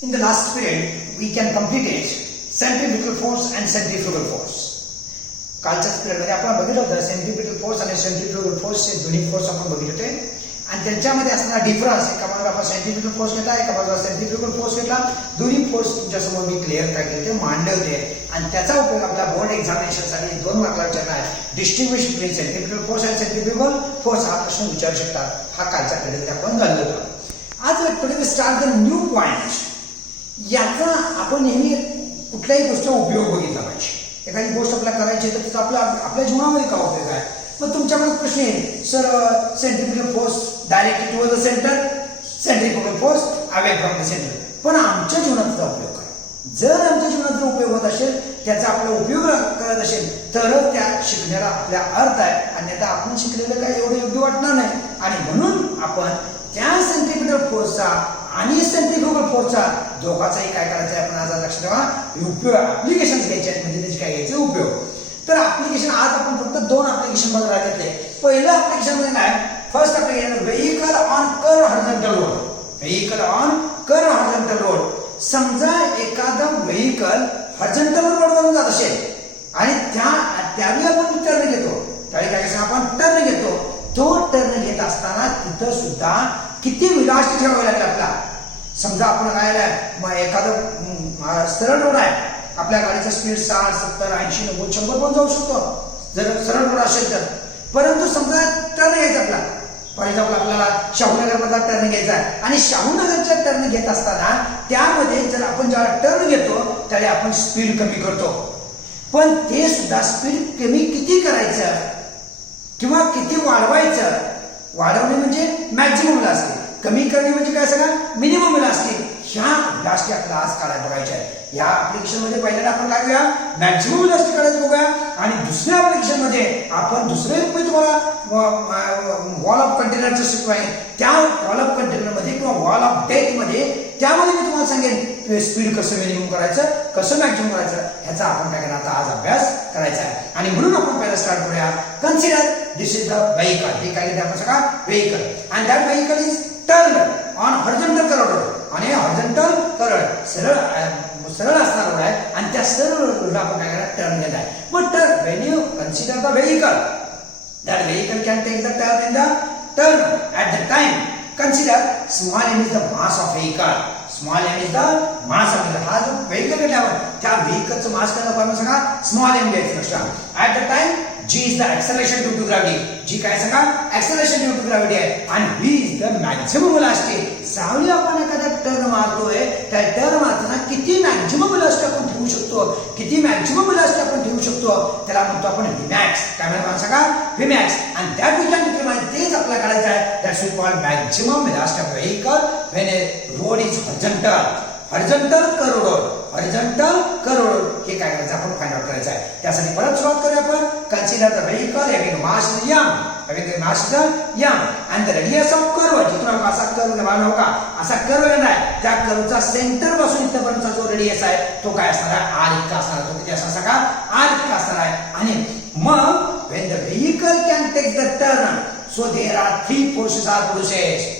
In the last period, we can complete it centrifugal force and centrifugal force. कालच्याच पिरियडमध्ये आपण बघितलं होतं centripetal force आणि सेंट्रिफ्युगल फोर्स हे दोन्ही फोर्स आपण बघितले होते आणि त्यांच्यामध्ये असणारा डिफरन्स एका बाजूला आपण सेंट्रिपिटल फोर्स घेतला एका बाजूला सेंट्रिफ्युगल फोर्स घेतला दोन्ही फोर्स तुमच्यासमोर मी क्लिअर केले ते मांडले होते आणि त्याचा उपयोग आपल्या बोर्ड एक्झामिनेशनसाठी 2 मार्काला विचारणार आहे डिस्टिंग्विश बिटवीन सेंट्रिपिटल फोर्स आणि सेंट्रिफ्युगल फोर्स हा प्रश्न विचारू शकतात हा कालच्या पिरियडमध्ये आपण घाललो होता आज today we start the new point याचा आपण नेहमी कुठल्याही गोष्टीचा उपयोग बघितला पाहिजे एखादी गोष्ट आपल्याला करायची तर तिचा आपल्या जीवनामध्ये काय उपयोग आहे मग तुमच्याकडे प्रश्न येईल sir centripetal force directly toward the centre centrifugal force away from the centre पण आमच्या जीवनात त्याचा उपयोग काय जर आमच्या जीवनात जर उपयोग होत असेल त्याचा आपला उपयोग करत असेल तरच त्या शिकण्याला आपला अर्थ आहे अन्यथा आपण शिकलेलं काय एवढं योग्य वाटणार नाही आणि म्हणून आपण त्या सेंट्रिपिटल फोर्सचा आणि सेंट्रिफ्युगल फोर्सचा दोघाचाही काय करायचं आहे आपण आज लक्षात ठेवा उपयोग ऍप्लिकेशन घ्यायचे आहेत म्हणजे त्याचे काय घ्यायचे उपयोग तर ऍप्लिकेशन आज आपण फक्त 2 ऍप्लिकेशन बघणार घेतले पहिलं ऍप्लिकेशन म्हणजे काय first application vehicle on curve horizontal road vehicle on curve horizontal road समजा एखादं व्हेइकल हॉरिझॉन्टल रोडवरून जात असेल आणि त्यावेळी आपण टर्न घेतो त्यावेळी काय करायचं आपण टर्न घेतो तो टर्न घेत असताना तिथं सुद्धा किती विलासिटी ठेवावी लागेल आपला समजा आपण काय एखादं सरळ रोड आहे आपल्या गाडीचा स्पीड 60 70 80 90 100 पण जाऊ शकतो जर सरळ रोड असेल तर परंतु समजा टर्न घ्यायचा आपला फॉर एक्झाम्पल आपल्याला शाहूनगर मधला टर्न घ्यायचा आहे आणि शाहूनगरचा टर्न घेत असताना त्यामध्ये जर आपण जेव्हा टर्न घेतो त्यावेळी आपण स्पीड कमी करतो पण ते सुद्धा स्पीड कमी किती करायचं किंवा किती वाढवायचं वाढवणे म्हणजे मॅक्झिमम असते कमी करणे म्हणजे काय सगळं मिनिमम असते ह्या गोष्टी आपल्याला आज काढायला बघायच्या आहे या ऍप्लिकेशन मध्ये पहिल्यांदा आपण काय करूया मॅक्झिमम वेलोसिटी काढायचं बघूया आणि दुसऱ्या ऍप्लिकेशन मध्ये आपण दुसरे मी तुम्हाला वॉल ऑफ कंटेनरचं शिकवाय त्या वॉल ऑफ कंटेनर मध्ये किंवा वॉल ऑफ डेथ मध्ये त्यामध्ये मी तुम्हाला सांगेन स्पीड कसं मिनिमम करायचं कसं मॅक्झिमम करायचं ह्याचा आपण काय करणार आता आज अभ्यास करायचा आहे आणि म्हणून आपण पहिला स्टार्ट करूया consider this is the vehicle हे काय लिहिलं आपण सगळं vehicle and that vehicle is turn on horizontal curve आणि हॉरिझॉन्टल कर्व सरळ असणार रोड आहे आणि त्या सरळ रोडला आपण काय करायला टर्न घेत आहे but when you consider the vehicle that vehicle can take the turn in the turn at the time consider small m is the mass of vehicle small m is the mass of vehicle हा जो vehicle घेतला आपण त्या vehicle चं mass काय आपण सांगा small m घ्यायचं लक्षात at the time g is the acceleration due to gravity g काय सांगा acceleration due to gravity आहे आणि v is the maximum velocity सावली आपण एखादा टर्न मारतोय त्या टर्न मारताना किती मॅक्झिमम वेलोसिटी आपण ठेवू शकतो किती मॅक्झिमम वेलोसिटी आपण ठेवू शकतो त्याला म्हणतो आपण Vmax काय म्हणतो सांगा Vmax आणि दॅट वी कॅन डिटरमाइन तेच आपल्याला काढायचं आहे that's we call maximum velocity of vehicle when a road is horizontal curve हे काय करायचं आपण फाइंड आउट करायचं आहे त्यासाठी परत सुरुवात करूया आपण consider the vehicle having mass m and the radius of curve जिथून आपण असा कर्व घेणार होगा असा कर्व घेणार आहे त्या कर्वचा सेंटर पासून इथपर्यंतचा जो रेडियस आहे तो काय असणार आहे r इतका असणार तो किती असणार का r इतका असणार आहे आणि मग when the vehicle can take the turn so there are 3 forces are produced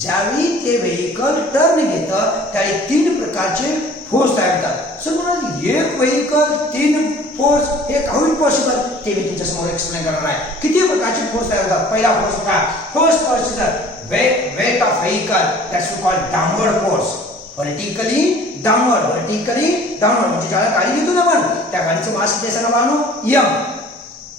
ज्यावेळी ते व्हेइकल टर्न घेतं त्यावेळी 3 प्रकारचे फोर्स तयार होतात सर म्हणून एक व्हेइकल 3 फोर्स हे हाऊ पॉसिबल ते मी तुमच्या समोर एक्सप्लेन करणार आहे किती प्रकारचे फोर्स तयार होतात पहिला फोर्स बघा first force is weight of vehicle that's we call downward force vertically downward म्हणजे ज्याला गाडी घेतो ना आपण त्या गाडीचं मास किती सांगा बाळांनो m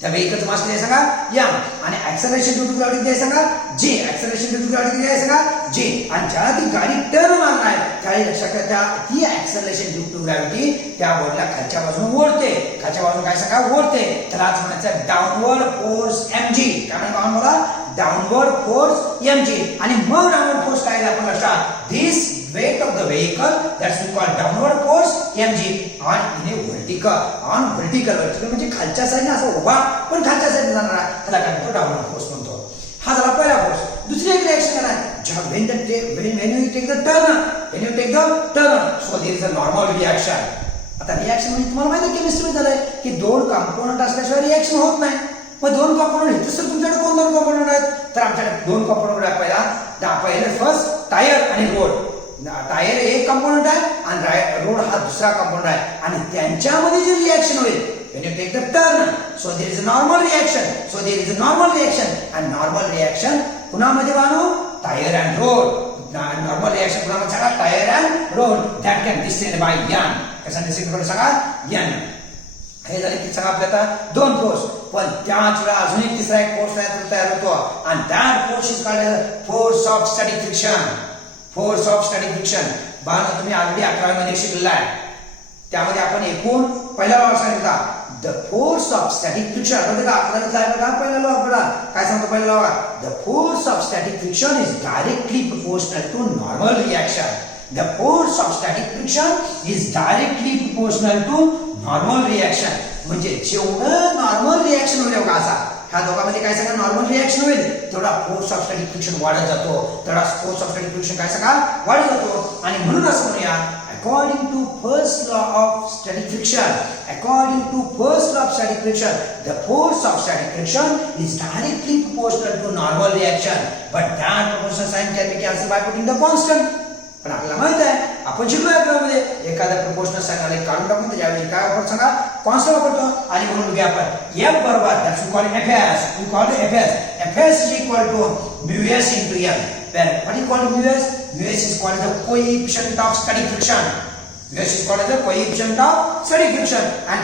त्या व्हेइकलचं मास किती सांगा m आणि ऍक्सेलरेशन ड्यू टू ग्रॅव्हिटी किती सांगा g acceleration due to gravity किती सांगा g आणि ज्याला ती गाडी टर्न मारणार आहे त्यावेळी लक्षात ठेवा ती ऍक्सेलरेशन ड्यू टू ग्रॅव्हिटी त्या बोर्डला खालच्या बाजूने ओढते खालच्या बाजूने काय सांगा ओढते त्यालाच म्हणायचं डाउनवर्ड फोर्स mg काय म्हणतो मला डाउनवर्ड फोर्स mg आणि मग डाउनवर्ड फोर्स काय आहे आपण लक्षात दिस weight of the vehicle that's we call downward force mg on in a vertical म्हणजे खालच्या साईडने असं उभा पण खालच्या साईडने जाणारा त्याला काय म्हणतो डाउनवर्ड फोर्स म्हणतो हा झाला पहिला फोर्स दुसरी एक रिएक्शन आहे when you take the turn so there is a normal reaction आता रिएक्शन म्हणजे तुम्हाला माहिती आहे केमिस्ट्री झालंय की 2 कंपोनंट असल्याशिवाय रिएक्शन होत नाही मग 2 कंपोनंट आहेत तर तुमच्याकडे कोण 2 कंपोनंट आहेत तर आमच्याकडे 2 कंपोनंट आहेत पहिला फर्स्ट टायर आणि रोड टायर एक कंपोनंट आहे आणि रोड हा दुसरा कंपोनंट आहे आणि त्यांच्यामध्ये जे रिएक्शन होईल when you take the turn, so there is a normal reaction and normal reaction कुणामध्ये बानो tyre and road normal reaction कुणामध्ये सांगा tyre and road that can distend by n कसा डिस्टेंड करू सांगा n हे झाले की सांगा आपल्याला दोन फोर्स पण त्याच वेळा अजून एक तिसरा एक फोर्स तयार होतो आणि that force is called force of static friction Bano तुम्ही ऑलरेडी 11वी मध्ये शिकलेला आहे त्यामध्ये आपण एकूण पहिला लॉ सांगितला the force of static friction बघा 11वी चा बघा पहिला लॉ बघा काय सांगतो पहिला law the force of static friction is directly proportional to normal reaction the force of static friction is directly proportional to normal reaction म्हणजे जेवढं नॉर्मल रिएक्शन होईल बघा असा ह्या दोघांमध्ये काय सांगा नॉर्मल रिएक्शन होईल तेवढा फोर्स ऑफ स्टॅटिक फ्रिक्शन वाढत जातो तेवढा फोर्स ऑफ स्टॅटिक फ्रिक्शन काय सांगा वाढत जातो आणि म्हणून असं म्हणूया according to first law of static friction the force of static friction is directly proportional to normal reaction but that proportional sign can be cancelled by putting the constant पण आपल्याला माहित आहे आपण शिकलो यामध्ये एखादा प्रोपोर्शनल साइन आले काढून टाकून त्यावेळी काय वापरतो सांगा कॉन्स्टंट वापरतो आणि म्हणून बघूया आपण f बरोबर that's we call fs is equal to mu s into n where what is called mu s is called the coefficient of static friction mu s is called the coefficient of static friction and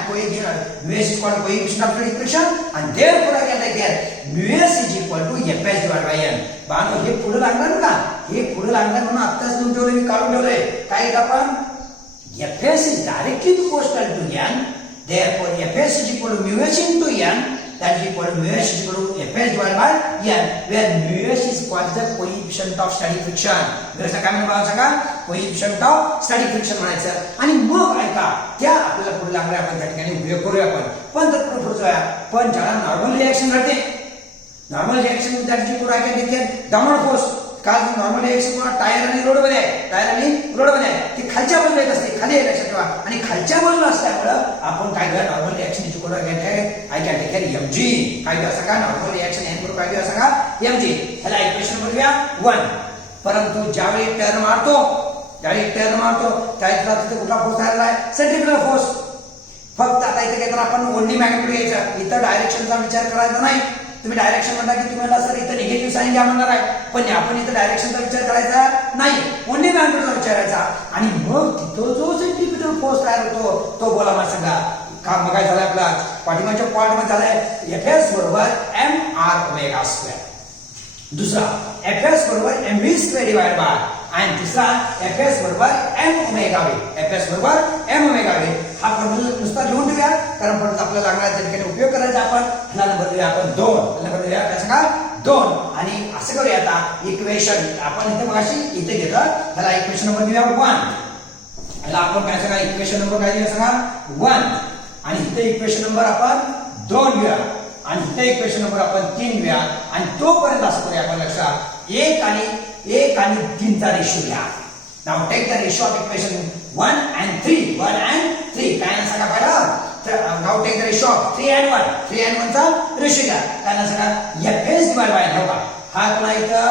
mu s is called coefficient of static friction and therefore I can take mu s is equal to fs divided by n Bano हे पुढे लागणार का हे पुढे लागणार म्हणून आत्ताच लिहून ठेवले मी काढून ठेवले काय आपण fs is directly proportional to n therefore fs is equal to mu s into n that is equal to mu s is equal to fs divided by n where mu s is called the coefficient of static friction जसं काय म्हणून सांगा coefficient of static friction म्हणायचं आणि मग ऐका त्या आपल्याला पुढे लागणार आपण त्या ठिकाणी उपयोग करूया पण तर पुढे जाऊया पण ज्याला नॉर्मल रिएक्शन घडते normal reaction that is equal to I can take downward force काल नॉर्मल रिएक्शन कोणा टायर आणि रोड मध्ये ते खालच्या बाजूला येत असते खाली लक्षात ठेवा आणि खालच्या बाजूला असल्यामुळे आपण काय करूया normal reaction is equal to I can take care mg काय घेऊया सांगा नॉर्मल रिएक्शन n बरोबर काय घेऊया सांगा mg ह्याला इक्वेशन बघूया 1 परंतु ज्यावेळी टर्न मारतो त्यावेळी तिथे कुठला फोर्स आलेला आहे सेंट्रिफ्युगल फोर्स फक्त आता इथे घेताना आपण ओन्ली मॅग्नेट्यूड घ्यायचा इथं डायरेक्शनचा विचार करायचा नाही तुम्ही डायरेक्शन म्हणता की तुम्हाला सर इथं निगेटिव्ह साइन घ्या म्हणणार आहे पण आपण इथं डायरेक्शनचा विचार करायचा नाही ओन्ली मॅग्नेट्यूडचा विचारायचा आणि मग तिथं जो सेंट्रिफ्युगल फोर्स तयार होतो तो बोला मला सांगा का मग काय झालं आपला पाठीमागच्या पॉइंट मध्ये झालंय fs बरोबर mr². दुसरा fs बरोबर mv² डिवाइड बाय आणि तिसरा fs बरोबर m⍵v हा फॉर्म्युला नुसता लिहून ठेवूया कारण परत आपल्याला लागणार त्या ठिकाणी उपयोग करायचा आपण ह्याला बदलूया आपण 2 काय सांगा 2 आणि असं करूया आता इक्वेशन आपण इथे मगाशी इथे घेतलं ह्याला इक्वेशन नंबर देऊया 1 ह्याला आपण काय सांगा इक्वेशन नंबर काय देऊया सांगा 1 आणि इथे इक्वेशन नंबर आपण 2 घेऊया आणि इथे इक्वेशन नंबर आपण 3 घेऊया आणि तोपर्यंत असं करूया आपण लक्षात 1 आणि 3 चा रेशो घ्या Now take the ratio of equation 1 and 3 काय ना सांगा पहिला now take the ratio of 3 and 1 चा रेशो घ्या काय ना सांगा fs divided by n होगा हा कोणा इथं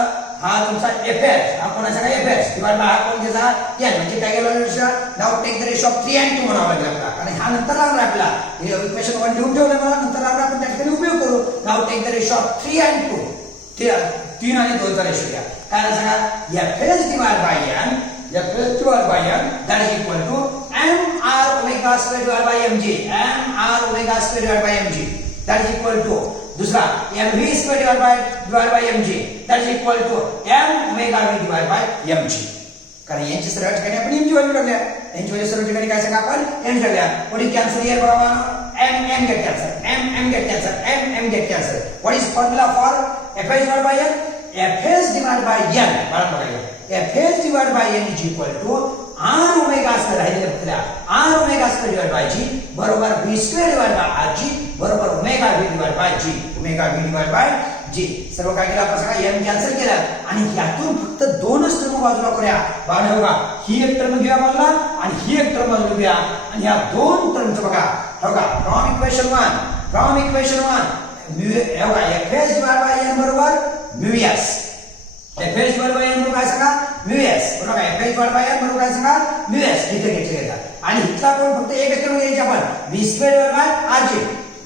हा तुमचा fs हा कोणा सांगा fs divided by हा कोण घ्यायचा n म्हणजे काय केलं ratio now take the ratio of 3 and 2 म्हणावं लागेल आपल्याला आणि हा नंतर लागणार आपल्याला हे इक्वेशन 1 लिहून ठेवलं मला नंतर लागणार आपण त्या ठिकाणी उपयोग करू now take the ratio of 3 and 2 3 आणि 2 चा रेशो घ्या काय ना सांगा fs divided by n that is equal to mr⍵² divided by mg that is equal to दूसरा mv² divided by mg that is equal to m⍵v divided by mg कारण यांची सरळ ठिकाणी आपण mg व्हॅल्यू टाकल्या यांची व्हॅल्यू सरळ ठिकाणी काय सांगा आपण m टाकल्या व्हॉट इज कॅन्सल हियर बरोबर m get cancel what is formula for fs divided by n fs divided by n बरोबर fs divided by n is equal to r⍵² राहिले बघा r⍵² divided by g बरोबर v² divided by rg बरोबर ⍵v divided by g divided by g सर्व काय केलं आपण सांगा m कॅन्सल केलं आणि यातून फक्त दोनच टर्म बाजूला करूया बघा बघा ही एक टर्म घेऊया बाजूला आणि ही एक टर्म बाजूला घेऊया आणि या दोन टर्मचं बघा from equation 1 fs divided by n बरोबर μs fs divided by n काय सांगा म्यू एस बरोबर काय F डिवाइड बाय R बरोबर काय सांगा म्यू एस इथे घेतलेला आणि इथला कोण फक्त एक टर्म घ्यायची आपण V स्क्वेअर बाय RG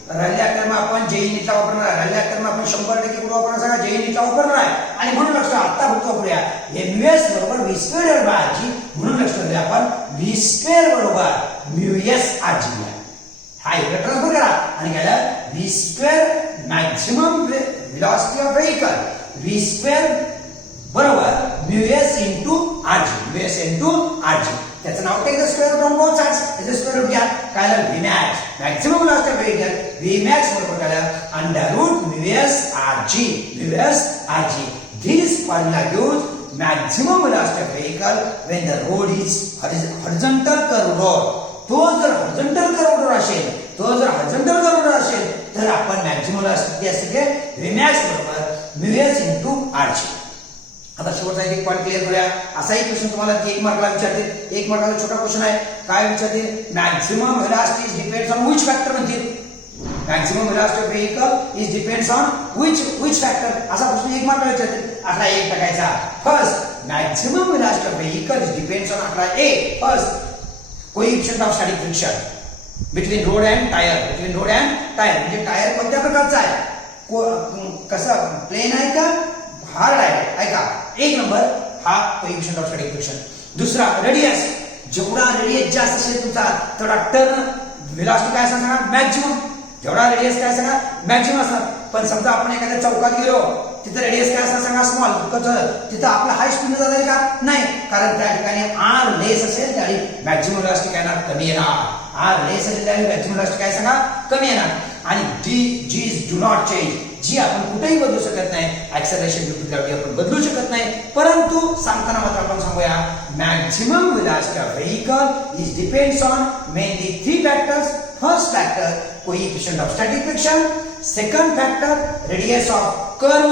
राहिल्या टर्म आपण जे नीटला वापरणार आहे राहिल्या टर्म आपण 100% कुठे वापरणार सांगा जे नीटला वापरणार आहे आणि म्हणून लक्ष आता फक्त वापरूया हे म्यू एस बरोबर V स्क्वेअर बाय RG म्हणून लक्ष द्या आपण V स्क्वेअर बरोबर म्यू एस RG हा इकडे ट्रान्सफर करा आणि काय झालं V square maximum velocity of vehicle V square बरोबर mu s into RG mu s into RG त्याचं नाव take the square root on both sides त्याचं स्क्वेअर रूट घ्या काय झालं V max maximum velocity of vehicle V max बरोबर काय झालं under root mu S RG this formula gives maximum velocity of vehicle when the road is horizontal curve road तो जर horizontal curve road असेल तर आपण मॅक्सिमम वेलोसिटी असते V max बरोबर म्यू एस इंटू RG आता शेवटचा एक पॉइंट क्लिअर करूया असा एक क्वेश्चन तुम्हाला 1 मार्कला विचारते 1 मार्काचा छोटा क्वेश्चन आहे काय विचारते maximum velocity depends on which factor म्हणतील maximum velocity of vehicle is depends on which factor असा प्रश्न 1 मार्काला विचारते आकडा 1 टाकायचा first maximum velocity of vehicle is depends on आकडा A first coefficient of static friction between road and tyre म्हणजे tyre कोणत्या प्रकारचा आहे कसा प्लेन आहे का हार्ड आहे का एक नंबर हा कोएफिशिएंट ऑफ स्टॅटिक फ्रिक्शन दुसरा रेडियस जेवढा रेडियस जास्त असेल तुमचा तेवढा टर्न वेलोसिटी काय सांगा मॅक्सिमम जेवढा रेडियस काय सांगा मॅक्सिमम असणार पण समजा आपण एखाद्या चौकात गेलो तिथे रेडियस काय असणार सांगा स्मॉल तिथे आपला हाय स्पीड जाता येईल का नाही कारण त्या ठिकाणी आर लेस असेल त्यावेळी मॅक्सिमम वेलोसिटी काय येणार कमी येणार आर लेस असेल त्यावेळी मॅक्सिमम वेलोसिटी काय सांगा कमी येणार आणि जी डू नॉट चेंज जी आपण कुठेही बदलू शकत नाही ऍक्सेलरेशन ड्यू टू ग्रॅव्हिटी आपण बदलू शकत नाही परंतु सांगताना मात्र आपण सांगूया maximum velocity of vehicle is depends on mainly 3 factors first factor coefficient of static friction second factor radius of curve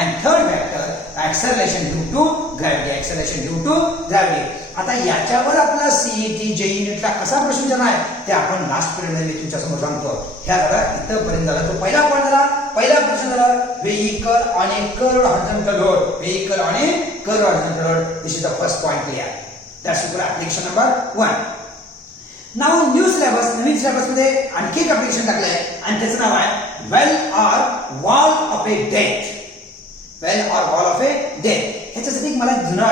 and third factor acceleration due to gravity आता याच्यावर आपला सीईटी जेई नीटला कसा प्रश्न विचारणार आहे ते आपण लास्ट पिरियड मध्ये तुमच्या समोर सांगतो ह्या जरा इथं पर्यंत झाला तो पहिला पॉइंट झाला पहिला प्रश्न झाला vehicle on a curved horizontal road this is the first point clear that's for application number 1 now नवीन सिलेबस मध्ये आणखी एक ऍप्लिकेशन टाकलंय आणि त्याचं नाव आहे well or wall of a death ह्याच्यासाठी मला जुना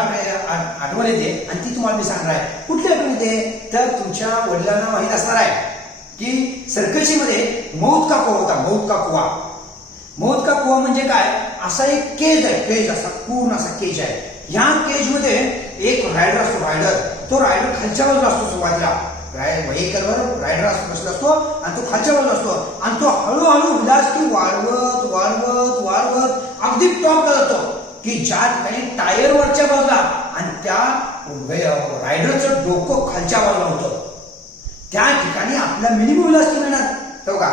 आठवण येते आणि ती तुम्हाला मी सांगणार आहे कुठली आठवण येते तर तुमच्या वडिलांना माहित असणार आहे की सरकशीमध्ये मौत का कुवा म्हणजे काय असा एक केज असा पूर्ण असा केज आहे ह्या केज मध्ये एक रायडर असतो तो रायडर खालच्या बाजूला असतो सुरुवातीला व्हेइकलवर रायडर बसला असतो आणि तो खालच्या बाजूला असतो आणि तो हळूहळू व्हेलॉसिटी वाढवत अगदी टॉपला जातो की ज्या ठिकाणी टायर वरच्या बाजूला आणि त्या रायडरचं डोकं खालच्या बाजूला होतं त्या ठिकाणी आपल्या मिनिमम व्हेलॉसिटी मिळणार तो का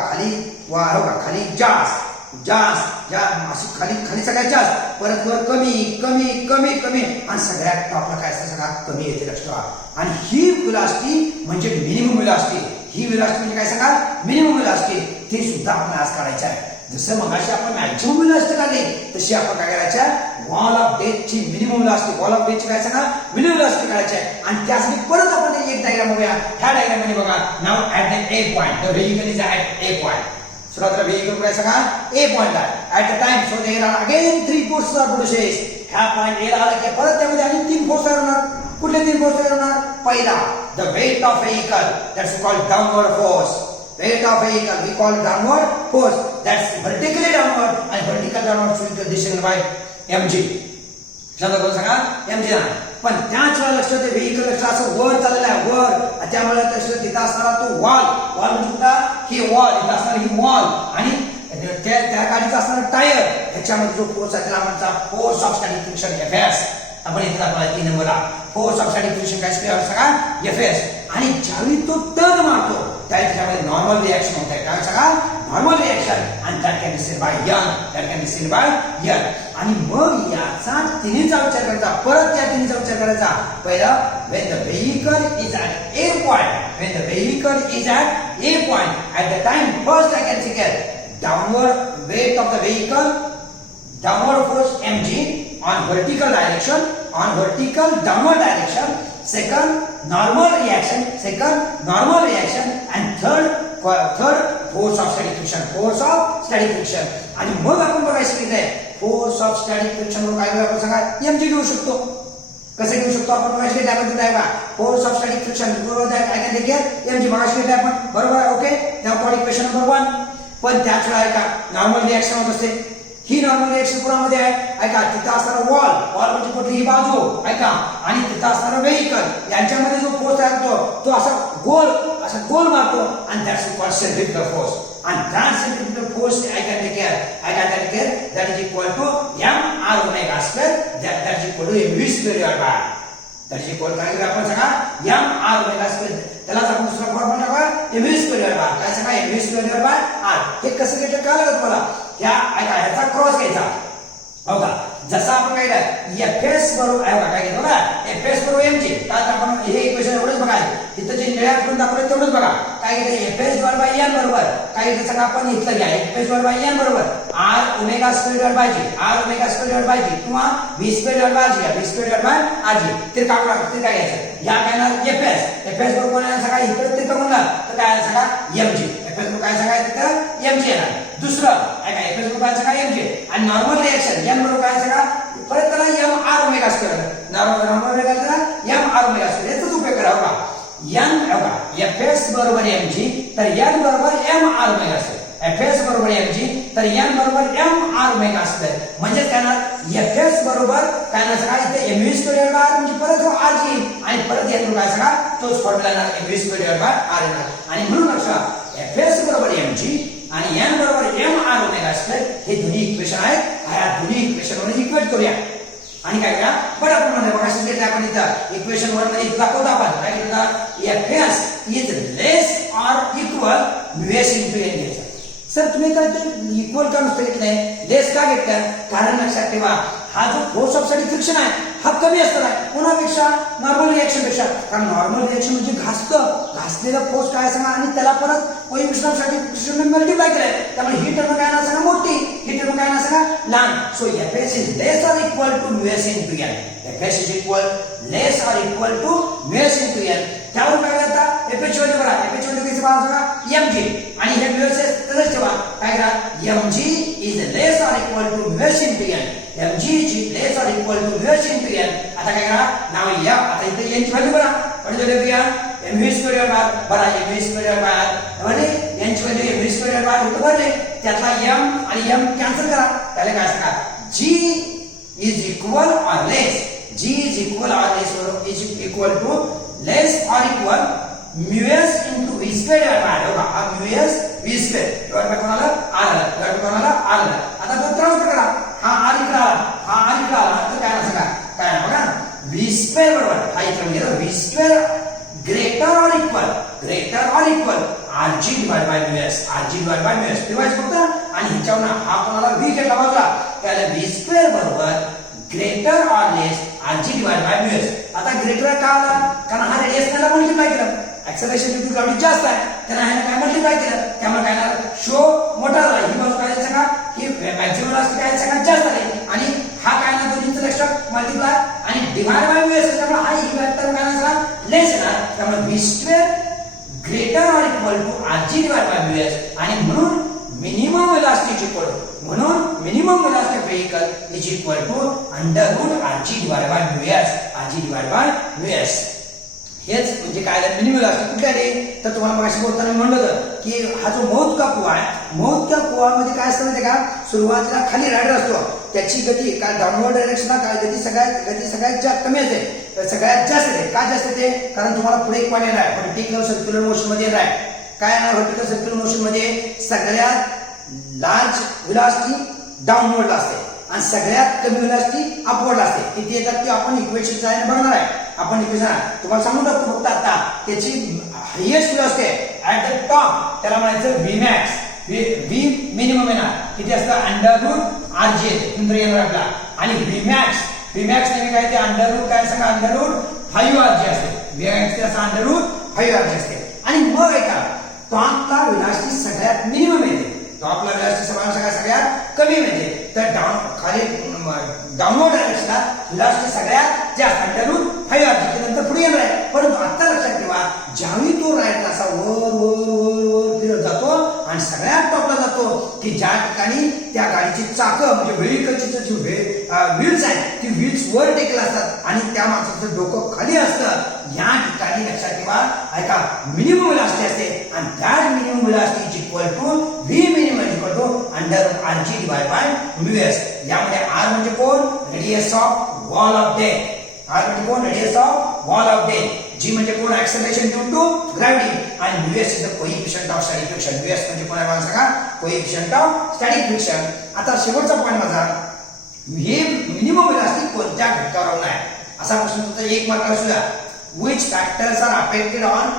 खाली जास्त अशी खाली सगळ्यात जास्त परत वर कमी आणि सगळ्यात टॉपला काय असतं सगळ्यात कमी येते लक्ष ठेवा आणि ही व्हेलॉसिटी म्हणजे मिनिमम व्हेलॉसिटी ही व्हेलॉसिटी म्हणजे काय सांगा मिनिमम व्हेलॉसिटी ती सुद्धा आपण आज काढायची आहे जसं मगाशी आपण मॅक्सिमम व्हेलॉसिटी काढली तशी आपण काय करायचं वॉल ऑफ डेथची मिनिमम व्हेलॉसिटी काय सांगा मिनिमम व्हेलॉसिटी काढायची आहे आणि त्यासाठी परत आपण एक डायग्राम बघूया ह्या डायग्राम मध्ये बघा नाव at A point the vehicle is at A point सुरुवातीला व्हेइकल काय सांगा ए पॉइंटला at the time so there are again 3 forces are produces ह्या पॉइंट ए ला आला की परत त्यामध्ये आणि 3 फोर्स तयार होणार कुठले 3 फोर्स तयार होणार पहिला the weight of vehicle that's called downward force weight of vehicle we call downward force that's vertically downward and vertical downward so this is by mg शब्द करून सांगा mg ना पण त्याच वेळेला लक्षात ते व्हेइकल असं वर चाललेला आहे वर त्यामुळे लक्षात तिथं असणारा तो वॉल म्हणजे कुठला ही वॉल इथं असणारी ही वॉल आणि त्या गाडीचा असणारा टायर ह्याच्यामध्ये जो फोर्स आहे त्याला म्हणतात force of static friction FS आपण इथे दाखवला 3 नंबरला फोर्स ऑफ स्टॅटिक फ्रिक्शन काय सांगा एफएस आणि ज्यावेळी तो टर्न मारतो त्याच्यामध्ये नॉर्मल रिएक्शन होत आहे काय सांगा नॉर्मल रिएक्शन आणि that can be seen by N आणि मग याचा तिन्हीचा विचार करायचा परत त्या तिन्हीचा विचार करायचा पहिला when the vehicle is at a point at the time first I can see downward weight of the vehicle downward force mg on vertical direction, on vertical downward direction. Second, normal reaction. And third, force of static friction. आणि मग आपण बघायचं की काय force of static friction वर काय आपण सांगा mg घेऊ शकतो. कसं घेऊ शकतो आपण बघायचं की आपण काय फोर्स ऑफ स्टॅटिक फ्रिक्शन बरोबर आहे काय काय देखील mg बघायचं की आपण बरोबर ओके. त्यामुळे इक्वेशन नंबर 1. पण त्याच वेळा का नॉर्मल रिएक्शन होत असते. ही नॉर्मल रिएक्शन पुरामध्ये आहे ऐका. तिथं असणारा वॉल म्हणजे कुठलीही बाजू ऐका आणि तिथं असणारा व्हेइकल यांच्यामध्ये जो फोर्स तयार होतो तो असा गोल मारतो आणि that's called centrifugal force. And that centrifugal force I can take care that is equal to m r omega square that is equal to mv square by that is equal काय आपण सांगा m r omega square. त्याला आपण दुसरा formula टाका mv square by काय सांगा mv square by r. हे कसं घेतलं कळलं का तुम्हाला. ह्याचा क्रॉस घ्यायचा हो का. जसं आपण काय fs बरोबर आहे बघा काय घेतो बघा fs बरोबर mg. तर आपण हे इक्वेशन एवढंच बघा इथं जे निळ्या करून दाखवलं तेवढंच बघा काय घेतो fs बरोबर n बरोबर काय घेतो सांगा आपण इथलं घ्या fs बरोबर n बरोबर r omega square by g किंवा v square bye g v square by rg. तर काय घ्यायचं या काय ना fs बरोबर कोण आहे सांगा इकडे ते म्हणलं तर काय सांगा mg. fs बरोबर काय सांगायचं तर mg येणार. दुसरं काय fs बरोबर काय सांगा mg. आणि नॉर्मल रिएक्शन n बरोबर काय सांगा परत त्याला m r omega square. Normal reaction m r omega square याचाच उपयोग करा बघा. n बघा fs बरोबर mg तर n बरोबर m r omega square. fs बरोबर mg तर n बरोबर m r ओमेगा स्क्वेअर. म्हणजे काय ना fs बरोबर काय ना सांगा इथे mv स्क्वेअर बाय r म्हणजे परत rg आणि परत n काय सांगा तोच फॉर्म्युला येणार mv स्क्वेअर बाय r येणार. आणि म्हणून लक्षात fs बरोबर mg आणि n बरोबर m r ओमेगा स्क्वेअर हे दोन्ही इक्वेशन आहेत. या दोन्ही इक्वेशन वर इक्वेट करूया आणि काय करूया पण आपण म्हणजे बघा शिकले आपण इथं इक्वेशन 1 मध्ये दाखवतो आपण काय केलं fs is less or equal ms into n घ्यायचं. सर तुम्ही काय ते इक्वल का नसतं की नाही लेस का घेतलं कारण लक्षात ठेवा हा जो फोर्स ऑफ स्टॅटिक फ्रिक्शन आहे हा कमी असणार आहे कोणापेक्षा नॉर्मल रिएक्शन पेक्षा. कारण नॉर्मल रिएक्शन म्हणजे घासलेला फोर्स काय सांगा आणि त्याला परत coefficient of static friction multiply केलाय. त्यामुळे ही टर्म काय ना सांगा मोठी ही टर्म काय ना सांगा लहान. So fs is less or equal to ms into n. fs is equal less or equal to ms into n. त्यावर काय करता fh व्हॅल्यू करा fh व्हॅल्यू किती पाहा mg आणि हे ms तसंच ठेवा काय करा mg is less or equal to ms into n. mg is less or equal to ms into n. आता काय करा नाव या आता इथे n ची व्हॅल्यू करा म्हणजे लिहूया mv स्क्वेअर बाय बरा mv स्क्वेअर बाय म्हणजे n ची व्हॅल्यू mv स्क्वेअर बाय होतं भरले त्यातला m आणि m कॅन्सल करा. त्याला काय सांगा g is equal or less g is equal or less is equal to less or equal ms into v square by होगा हा ms v square divide by कोणाला r आला डिवाइड बाय कोणाला r आला. आता तो ट्रान्सफर करा हा r इकडे आला तर काय सांगा काय बघा v स्क्वेअर बरोबर हा इकडे गेला v square greater or equal rg divide by ms divide फक्त आणि ह्याच्यावर हा कोणाला v घेतला बाजूला त्याला v स्क्वेअर बरोबर greater or less rg divide by ms. आता ग्रेटर का आला कारण हा रेडियस त्याला मल्टिप्लाय केलं एक्सेलरेशन ड्यू टू ग्रॅव्हिटी जास्त आहे त्याला ह्याने काय मल्टिप्लाय केलं त्यामुळे काय ना शो मोठा झाला. ही बाजू काय सांगा ही मॅक्सिमम असते काय सांगा जास्त आहे आणि हा काय ना दोन्हीचं लक्षात मल्टिप्लाय आणि डिवाइड बाय ms त्यामुळे हा ही वेक्टर काय ना सांगा लेस येणार. त्यामुळे v square greater or equal to rg divide by ms आणि म्हणून मिनिमम वेलोसिटी इक्वल म्हणून minimum velocity vehicle is equal to under root rg divide by ms. हेच म्हणजे काय मिनिमम वेलोसिटी कुठे आहे तर तुम्हाला मागाशी बोलताना म्हणलं होतं की हा जो मौत का कुवा आहे मौत का कुवामध्ये काय असतं माहिती का सुरुवातीला खाली रायडर असतो त्याची गती काय डाऊनवर्ड डायरेक्शनला काय गती सगळ्यात जास्त कमी असते सगळ्यात जास्त आहे का जास्त ते कारण तुम्हाला पुढे एक पॉईंट येणार आहे व्हर्टिकल सर्क्युलर मोशन मध्ये येणार आहे. काय ना व्हर्टिकल सर्क्युलर मोशन मध्ये सगळ्यात लार्ज वेलोसिटी डाऊनवर्डला असते आणि सगळ्यात कमी वेलोसिटी अपवर्डला असते. किती येतात ते आपण इक्वेशनच्या ह्याने बघणार आहे. आपण इक्वेशन तुम्हाला सांगून टाकतो फक्त आता त्याची highest velocity at the top त्याला म्हणायचं Vmax v मिनिमम येणार किती असतं अंडर रूट rg येते येणार आपला आणि Vmax नेहमी काय ते अंडर रूट काय सांगा अंडर रूट 5rg असते Vmax असं अंडर रूट 5rg असते. आणि मग ऐका टॉपला वेलोसिटी सगळ्यात मिनिमम येते टॉपला वेलोसिटी सगळ्यात कमी येते तर डाऊन खाली डाऊनवर्ड डायरेक्शनला व्हेलॉसिटी सगळ्यात जास्त अंडर रूट 5 RG नंतर पुढे येणार आहे. परंतु आता लक्षात ठेवा, ज्यावेळी तो राईटला असा वर वर वर वर फिरत जातो आणि सगळ्यात टॉपला जातो की ज्या ठिकाणी त्या गाडीची चाकं म्हणजे व्हेइकलची जी व्हील्स आहेत ती व्हील्स वर टेकले असतात आणि त्या माणसाचं डोकं खाली असतं, या ठिकाणी लक्षात ठेवा ऐका मिनिमम व्हेलॉसिटी असते आणि that minimum velocity is equal to V minimum equal to under RG divide by mu s. यामध्ये R म्हणजे कोण? Radius of wall of death. R म्हणजे कोण? Radius of wall of death. G म्हणजे कोण? ऍक्सेलरेशन ड्यू टू ग्रॅव्हिटी आणि mu s is the coefficient of static friction. Mu s म्हणजे कोण आहे मला सांगा? Coefficient of static friction. आता शेवटचा पॉइंट माझा, हे मिनिमम व्हेलॉसिटी कोणत्या घटकावर अवलंबून आहे असा प्रश्न तुमचा 1 मार्क असूया. Which factors are affected on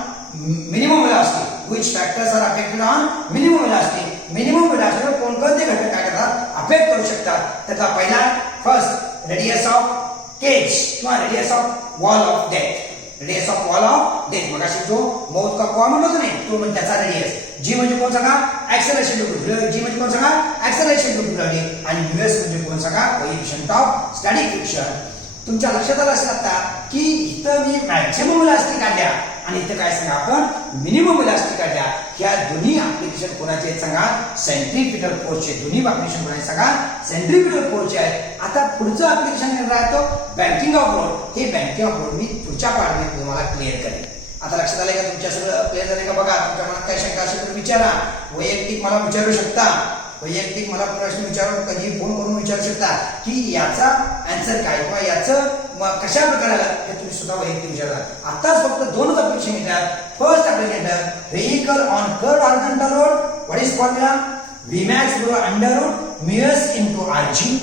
minimum velocity? Which factors are affected on minimum velocity? Minimum velocity कोणकोणते घटक काय करतात? अफेक्ट करू शकतात. त्याचा पहिला फर्स्ट रेडियस ऑफ केज किंवा radius of wall of death. Radius of wall of death मगाशी जो मौत का कुआ म्हणतो नाही तो म्हणजे त्याचा रेडियस. जी म्हणजे कोण सांगा? Acceleration due to gravity. G म्हणजे कोण सांगा? ऍक्सेलरेशन ड्यू टू ग्रॅव्हिटी आणि म्यूएस म्हणजे कोण सांगा? Coefficient of static friction. तुमच्या लक्षात आलं असेल आता की इथं मी मॅक्सिमम व्हेलॉसिटी काढल्या आणि इथं काय सांगा आपण मिनिमम व्हेलॉसिटी काढल्या. ह्या दोन्ही ऍप्लिकेशन कोणाचे आहेत सांगा? सेंट्रीफ्युगल फोर्सचे. दोन्ही ऍप्लिकेशन कोणाचे सांगा? सेंट्रीफ्युगल फोर्सचे आहेत. आता पुढचं ऍप्लिकेशन येणार आहे तो बँकिंग ऑफ रोड. हे बँकिंग ऑफ रोड मी पुढच्या पार्टमध्ये तुम्हाला क्लिअर करेन. आता लक्षात आलंय का? तुमच्या सगळं क्लिअर झालंय का? बघा तुमच्या मनात काय शंका असेल तर विचारा. वैयक्तिक मला विचारू शकता. वैयक्तिक मला प्रश्न विचारून कधी फोन करून विचारू शकता की याचा आन्सर काय किंवा याचं कशा प्रकारे आलं हे तुम्ही सुद्धा वैयक्तिक विचारता. आताच फक्त 2च ऍप्लिकेशन येतात. First application vehicle on curved horizontal road. What is formula? Vmax बरोबर under root mu s into RG.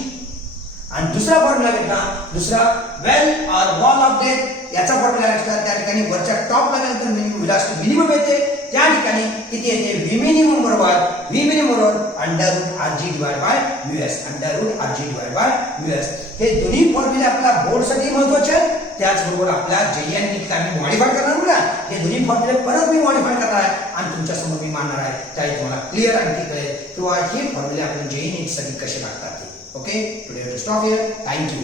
आणि दुसरा फॉर्म्युला घेतला दुसरा well or wall of death. याचा फॉर्म्युला घेतला त्या ठिकाणी वरच्या टॉपला गेल्यानंतर मिनिमम व्हेलॉसिटी मिनिमम येते. त्या ठिकाणी किती येते? व्ही मिनिमम बरोबर under root RG divide by mu s. Under root RG divide by mu s. हे दोन्ही फॉर्म्युले आपल्या बोर्डसाठी महत्त्वाचे आहेत. त्याचबरोबर आपल्या JEE नीट आम्ही मॉडिफाय करणार बघा. हे दोन्ही फॉर्म्युले परत मी मॉडिफाय करणार आहे आणि तुमच्या समोर मी मांडणार आहे. त्याही तुम्हाला क्लिअर आणखी कळेल किंवा हे फॉर्म्युले आपण JEE नीट साठी कसे लागतात. Okay, today stop here. Thank you.